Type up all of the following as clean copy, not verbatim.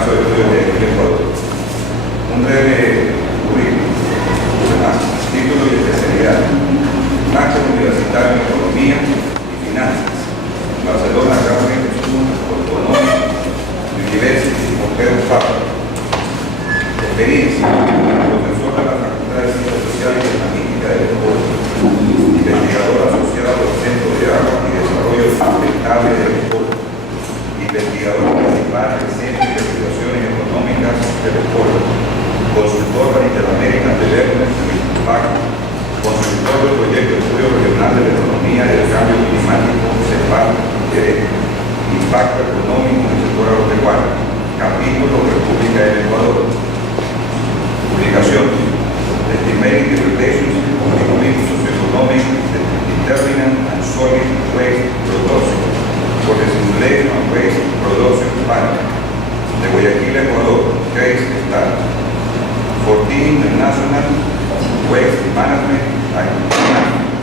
caso de estudios de Ecuador. Un breve currículum. Título y especialidad. Máster universitario en Economía y Finanzas. Barcelona Government School of Economics, University of Pablo. Experiencia. Profesor de la Facultad de Ciencias Sociales y Estadística de Ecuador. Investigador asociado al Centro de Agua y Desarrollo Sustentable de Ecuador. Investigador principal del Centro de Investigaciones Económicas de Ecuador. Consultor para Interamerican Development Impact. Consultor del Proyecto de Estudio Regional de la Economía y del Cambio Climático, CEPAC, Impacto Económico en el Sector Agropecuario, capítulo República del Ecuador. Publicación: Estimating the Relations Economic, Socioeconomic, Determinant and Solid Waste Production for the Simulation of Waste Production Panel de Guayaquil, Ecuador, Case Estado. 14 International Waste Management and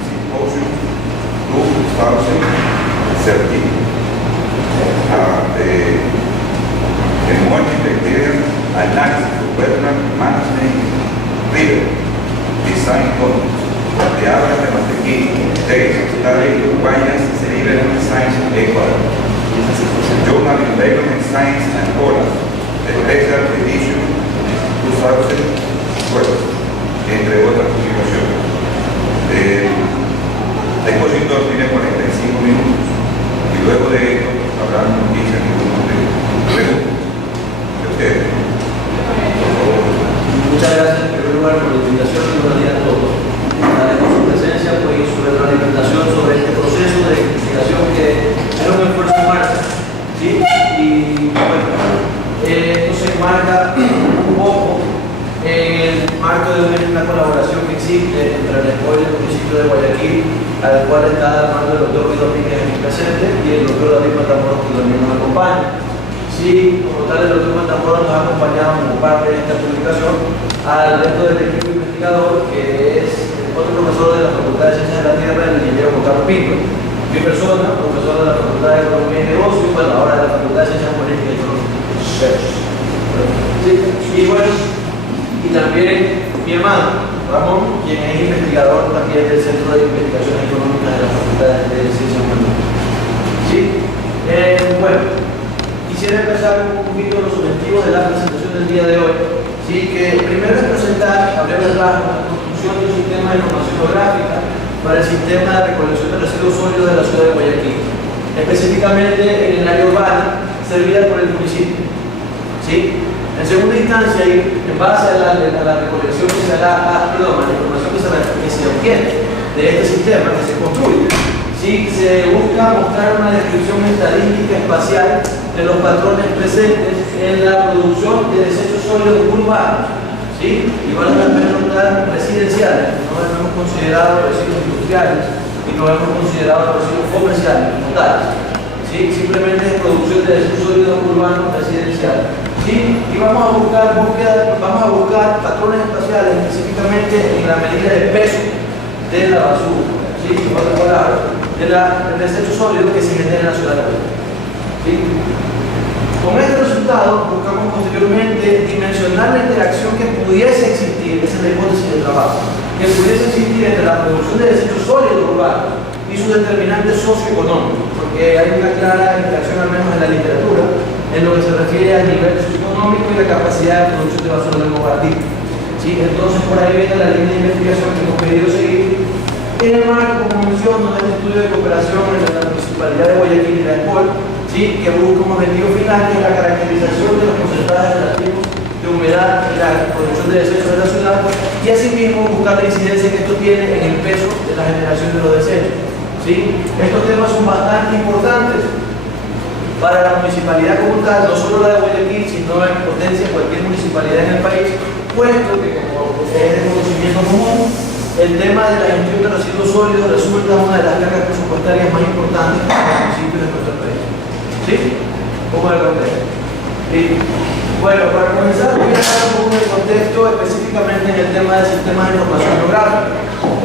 Symposium 2013. The multi-bacterial analysis of wetland management river design context. The average of the key text study Guayas Development Science Ecuador. Journal Environment Science and Colors, the special edition 2012, entre otras publicaciones. La expositor tiene 45 minutos y luego de esto habrá 15 minutos de preguntas de ustedes. Muchas gracias en primer lugar por la invitación y buenos días a todos. Agradezco su presencia y su retroalimentación sobre este proceso de investigación que es un esfuerzo en marcha. ¿Sí? Y bueno, esto se enmarca un poco en el marco de una colaboración que existe entre el ESPOL y el municipio de Guayaquil, al cual está armando el doctor Guido Domínguez aquí presente y el doctor David Matamoros, que también nos acompaña. Sí, como tal, el doctor Matamoros nos ha acompañado como parte de esta publicación al resto del equipo investigador, que es otro profesor de la Facultad de Ciencias de la Tierra, el ingeniero Juan Carlos Pinto. Mi persona, profesor de la Facultad de Economía y Negocios, y bueno, ahora de la Facultad de Ciencias Políticas y Económicas. Sí, y bueno, y también mi hermano, Ramón, quien es investigador también del Centro de Investigaciones Económicas de la Facultad de Ciencias Humanas. ¿Sí? Bueno, quisiera empezar un poquito los objetivos de la presentación del día de hoy. ¿Sí? Que primero es presentar, a breve rasgos, la construcción de un sistema de información geográfica para el sistema de recolección de residuos sólidos de la ciudad de Guayaquil, específicamente en el área urbana servida por el municipio. ¿Sí? En segunda instancia, y en base a la recolección que se hará, a la información que se obtiene de este sistema que se construye, ¿sí? Se busca mostrar una descripción estadística espacial de los patrones presentes en la producción de desechos sólidos urbanos, ¿sí? Y van a notar residenciales, no hemos considerado residuos industriales y no hemos considerado residuos comerciales totales, ¿sí? Simplemente es producción de desechos sólidos urbanos residenciales. ¿Sí? Y vamos a buscar patrones espaciales, específicamente en la medida de peso de la basura, ¿sí? En otras palabras, del desecho sólido que se genera en la ciudad de Guayaquil. ¿Sí? Con este resultado buscamos posteriormente dimensionar la interacción que pudiese existir, esa es la hipótesis de trabajo, que pudiese existir entre la producción de desechos sólidos urbanos y sus determinantes socioeconómicos, porque hay una clara interacción, al menos en la literatura, en lo que se refiere al nivel socioeconómico y la capacidad de producción de basura del compartir. ¿Sí? Entonces, por ahí viene la línea de investigación que hemos querido seguir. En el marco, como menciono, de este estudio de cooperación entre la Municipalidad de Guayaquil y la ESPOL, ¿sí? Que busca como objetivo final que es la caracterización de los porcentajes relativos de humedad y la producción de desechos de la ciudad, y asimismo buscar la incidencia que esto tiene en el peso de la generación de los desechos. ¿Sí? Estos temas son bastante importantes para la municipalidad como tal, no solo la de Guayaquil, sino en potencia cualquier municipalidad en el país, puesto que, como es de conocimiento común, el tema de la gestión de residuos sólidos resulta una de las cargas presupuestarias más importantes para los municipios de nuestro país. ¿Sí? ¿Cómo lo contexto? ¿Sí? Bueno, para comenzar voy a dar un poco de contexto específicamente en el tema del sistema de información geográfica.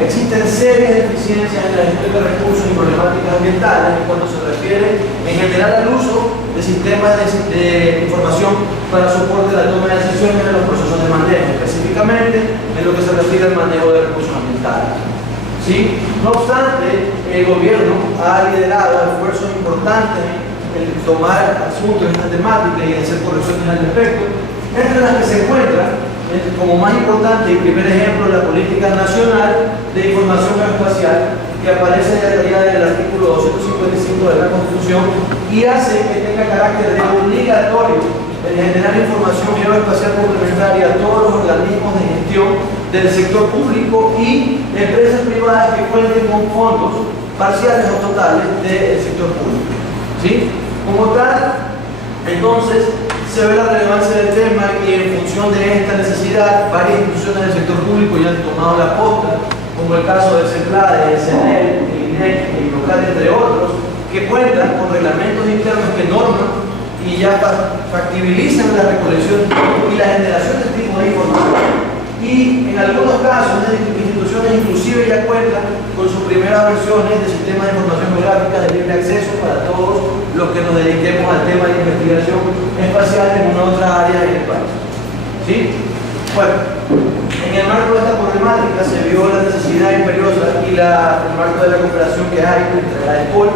Existen serias deficiencias en la gestión de recursos y problemáticas ambientales cuando se refiere en general al uso de sistemas de información para soporte de la toma de decisiones en los procesos de manejo, específicamente en lo que se refiere al manejo de recursos ambientales. ¿Sí? No obstante, el gobierno ha liderado esfuerzos importantes en tomar asuntos en esta temática y en hacer correcciones al respecto, entre las que se encuentran como más importante y primer ejemplo la política nacional de información aeroespacial que aparece detallada en el artículo 255 de la Constitución y hace que tenga carácter de obligatorio el generar información aeroespacial complementaria a todos los organismos de gestión del sector público y empresas privadas que cuenten con fondos parciales o totales del sector público. ¿Sí? Como tal, entonces, se ve la relevancia del tema y en función de esta necesidad, varias instituciones del sector público ya han tomado la posta, como el caso del CEPLADE, el CENEL, el INEC, el local, entre otros, que cuentan con reglamentos internos que norman y ya factibilizan la recolección y la generación de este tipo de información. Y en algunos casos, las instituciones inclusive ya cuentan con sus primeras versiones de sistemas de información geográfica de libre acceso para todos los que nos dediquemos al tema de investigación espacial en una otra área del país. ¿Sí? Bueno, en el marco de esta problemática se vio la necesidad imperiosa y el marco de la cooperación que hay entre la ESPOL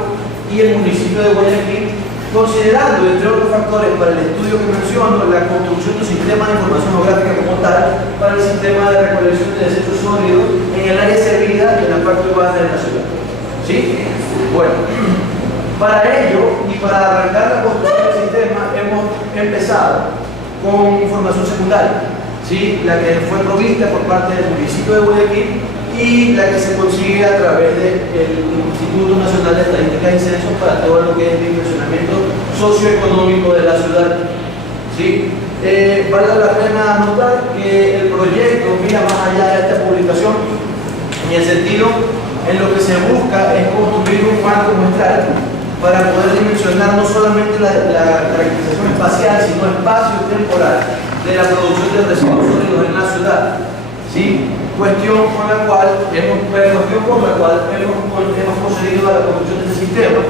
y el municipio de Guayaquil, considerando, entre otros factores, para el estudio que menciono, la construcción de un sistema de información geográfica como tal para el sistema de recolección de desechos sólidos en el área servida y en la parte urbana de la ciudad. ¿Sí? Bueno, para ello y para arrancar la construcción del sistema hemos empezado con información secundaria, ¿sí? La que fue provista por parte del municipio de Guayaquil y la que se consigue a través del Instituto Nacional de Estadística y Censos para todo lo que es el dimensionamiento socioeconómico de la ciudad. ¿Sí? Vale la pena notar que el proyecto mira más allá de esta publicación en el sentido en lo que se busca es construir un marco muestral para poder dimensionar no solamente la caracterización espacial, sino espacio-temporal de la producción de residuos sólidos en la ciudad. ¿Sí? Cuestión por la cual hemos procedido a la construcción de este sistema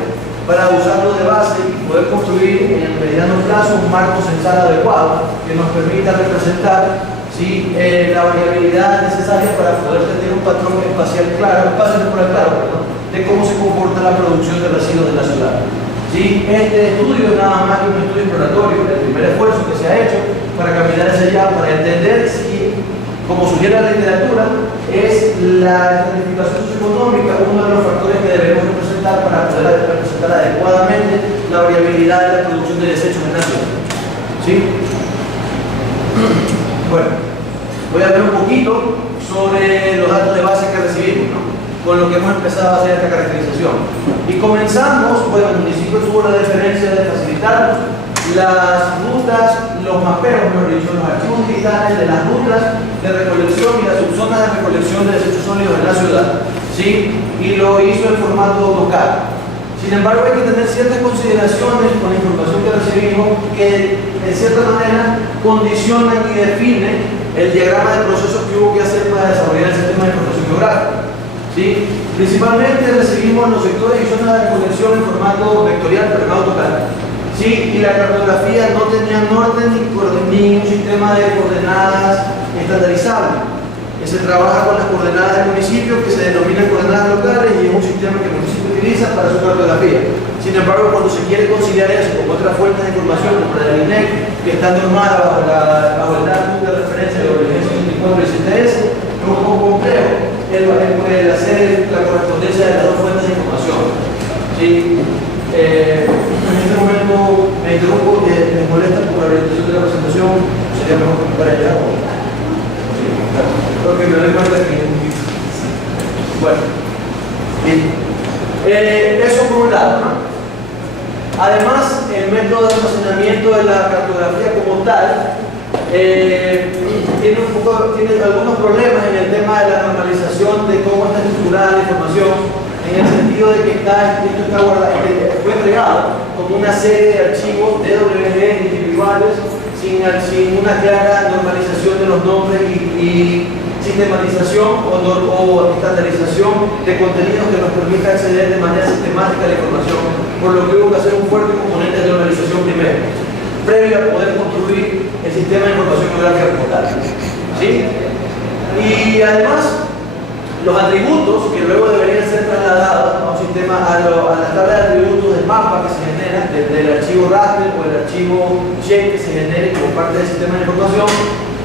para usarlo de base y poder construir en el mediano plazo un marco censal adecuado que nos permita representar, ¿sí? La variabilidad necesaria para poder tener un patrón espacial claro, de cómo se comporta la producción de residuos de la ciudad. ¿Sí? Este estudio es nada más que un estudio exploratorio, el primer esfuerzo que se ha hecho para caminar hacia allá, para entender si, como sugiere la literatura, es la estratificación socioeconómica uno de los factores que debemos representar para poder representar adecuadamente la variabilidad de la producción de desechos en la ciudad. ¿Sí? Bueno, voy a hablar un poquito sobre los datos de base que recibimos, ¿no? Con lo que hemos empezado a hacer esta caracterización. Y comenzamos, bueno, el municipio tuvo la deferencia de facilitarnos las rutas, los mapeos, mejor dicho, los archivos digitales de las rutas de recolección y las subzonas de recolección de desechos sólidos en la ciudad, ¿sí? Y lo hizo en formato local. Sin embargo, hay que tener ciertas consideraciones con la información que recibimos que, en cierta manera, condicionan y definen el diagrama de procesos que hubo que hacer para desarrollar el sistema de información geográfica. ¿Sí? Principalmente recibimos los sectores y zonas de recolección en formato vectorial, pero no total. ¿Sí? Y la cartografía no tenía orden ni un sistema de coordenadas estandarizables. Se trabaja con las coordenadas del municipio, que se denominan coordenadas locales, y es un sistema que el municipio utiliza para su cartografía. Sin embargo, cuando se quiere conciliar eso con otras fuentes de información, como la del INEC, que está normada bajo el dato de referencia de la obligación 64 y CTS, es un poco complejo el hacer la correspondencia de las dos fuentes de información. ¿Sí? En este momento me interrumpo, me molesta por la orientación de la presentación, sería mejor que para allá. Creo que me doy cuenta que... Bueno, bien. Eso por un lado, ¿no? Además, el método de almacenamiento de la cartografía como tal tiene algunos problemas en el tema de la normalización de cómo está estructurada la información, en el sentido de que esto está guardado, fue entregado como una serie de archivos DWG individuales sin una clara normalización de los nombres y sistematización o estandarización de contenidos que nos permita acceder de manera sistemática a la información, por lo que hubo que hacer un fuerte componente de organización primero, previo a poder construir el sistema de información geográfica como tal. ¿Sí? Y además, los atributos que luego deberían ser trasladados a un sistema, a la tabla de atributos del mapa que se genera del archivo raster o el archivo check que se genere como parte del sistema de información,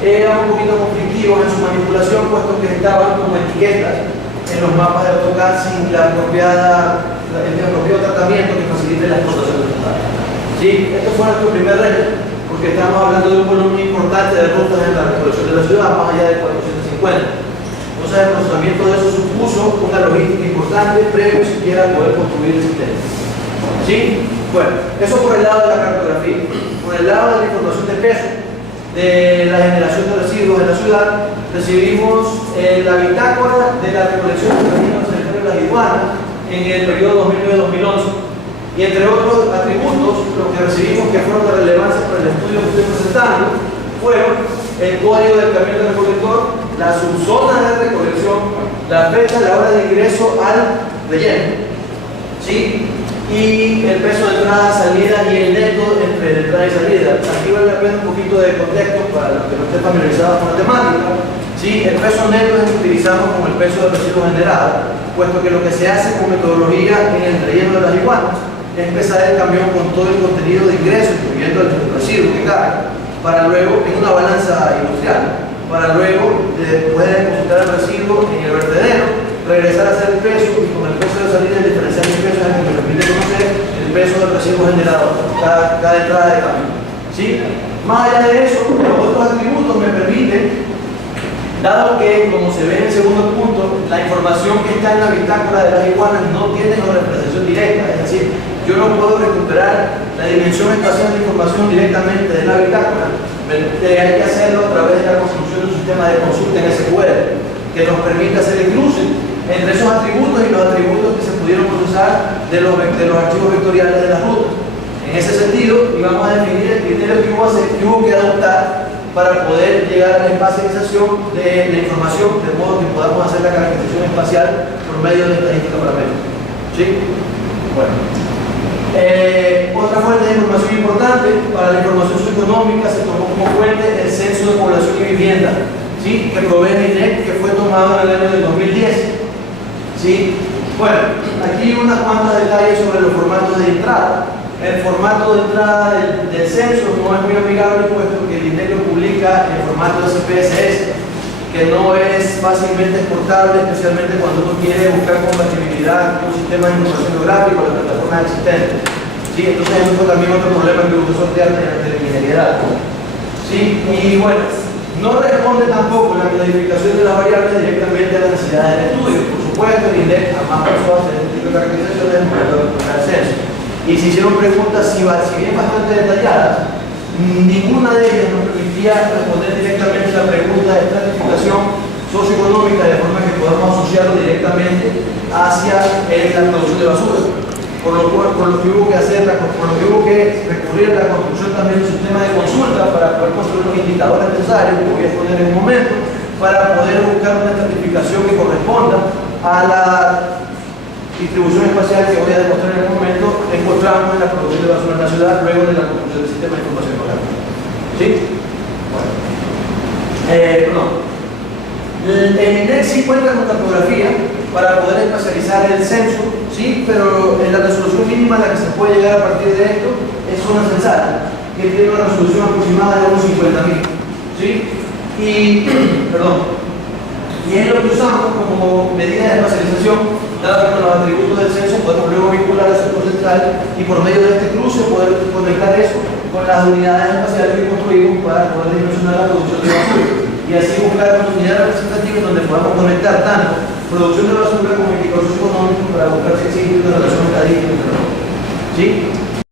eran un poquito conflictivos en su manipulación, puesto que estaban como etiquetas en los mapas de AutoCAD sin el apropiado tratamiento que facilite la explotación de los datos. ¿Sí? Esto fue nuestro primer reto, porque estamos hablando de un volumen importante de rutas en la recolección de la ciudad, más allá de 450. Entonces el procesamiento de eso supuso una logística importante previo siquiera a poder construir el sistema. ¿Sí? Bueno, eso por el lado de la cartografía. Por el lado de la información de peso, de la generación de residuos en la ciudad, recibimos la bitácora de la recolección de residuos de las iguanas en el periodo 2009-2011. Y entre otros atributos, lo que recibimos que fueron de relevancia para el estudio que estoy presentando fueron el código del camión del recolector, la subzona de recolección, la fecha, la hora de ingreso al relleno, ¿sí? Y el peso de entrada, salida y el neto entre entrada y salida. Aquí vale la pena un poquito de contexto para los que no estén familiarizados con la temática. ¿Sí? El peso neto es utilizado como el peso de residuos generado, puesto que lo que se hace con metodología en el relleno de las iguanas es pesar el camión con todo el contenido de ingreso, incluyendo el residuo que cae, para luego, en una balanza industrial, para luego poder depositar el residuo en el vertedero, regresar a hacer el peso y con el peso de salida el diferencial de peso es el que me permite conocer el peso del residuo generado, cada entrada de camión. ¿Sí? Más allá de eso, los otros atributos me permiten, dado que, como se ve en el segundo punto, la información que está en la bitácora de las iguanas no tiene una representación directa, es decir, yo no puedo recuperar la dimensión espacial de información directamente de la bitácora. Hay que hacerlo a través de la construcción de un sistema de consulta en SQL que nos permita hacer el cruce entre esos atributos y los atributos que se pudieron procesar de los archivos vectoriales de las rutas. En ese sentido, íbamos a definir el criterio que hubo que adoptar para poder llegar a la espacialización de la información, de modo que podamos hacer la caracterización espacial por medio de estadística paramétrica. ¿Sí? Bueno. Otra fuente de información importante para la información socioeconómica se tomó como fuente el censo de población y vivienda, ¿sí? Que provee el INEC, que fue tomado en el año del 2010. ¿Sí? Bueno, aquí unas cuantas detalles sobre los formatos de entrada. El formato de entrada del censo no es muy amigable, puesto que el INEC lo publica en formato SPSS, que no es fácilmente exportable, especialmente cuando uno quiere buscar compatibilidad con un sistema de información geográfico o las plataformas existentes. ¿Sí? Entonces eso fue también otro problema que hubo que sortear mediante la ingeniería. ¿Sí? Y bueno, no responde tampoco la clasificación de las variables directamente a las necesidades del estudio. Por supuesto, el INDEC jamás pasó a hacer este tipo de caracterizaciones en el censo. Y se hicieron preguntas, si bien bastante detalladas, ninguna de ellas nos permitía responder directamente la pregunta de estratificación socioeconómica de forma que podamos asociarlo directamente hacia la producción de basura. Por lo que hubo que recurrir a la construcción también de un sistema de consulta para poder construir los indicadores necesarios, que voy a exponer en un momento, para poder buscar una estratificación que corresponda a la distribución espacial que voy a demostrar en un momento. Encontramos en la producción de basura en la ciudad luego de la construcción del sistema de información local. ¿Sí? Bueno. El INEC sí cuenta con cartografía para poder espacializar el censo, ¿sí? Pero en la resolución mínima a la que se puede llegar a partir de esto es zona censal, que tiene una resolución aproximada de unos 50.000. ¿Sí? Y es lo que usamos como medida de espacialización, dado que con los atributos del censo podemos luego vincular al sector central y por medio de este cruce poder conectar eso con las unidades espaciales que construimos para poder dimensionar la producción de basura y así buscar una unidad representativa en donde podamos conectar tanto producción de basura como indicadores económicos para buscar si existe una relación estadística entre los dos. ¿Sí?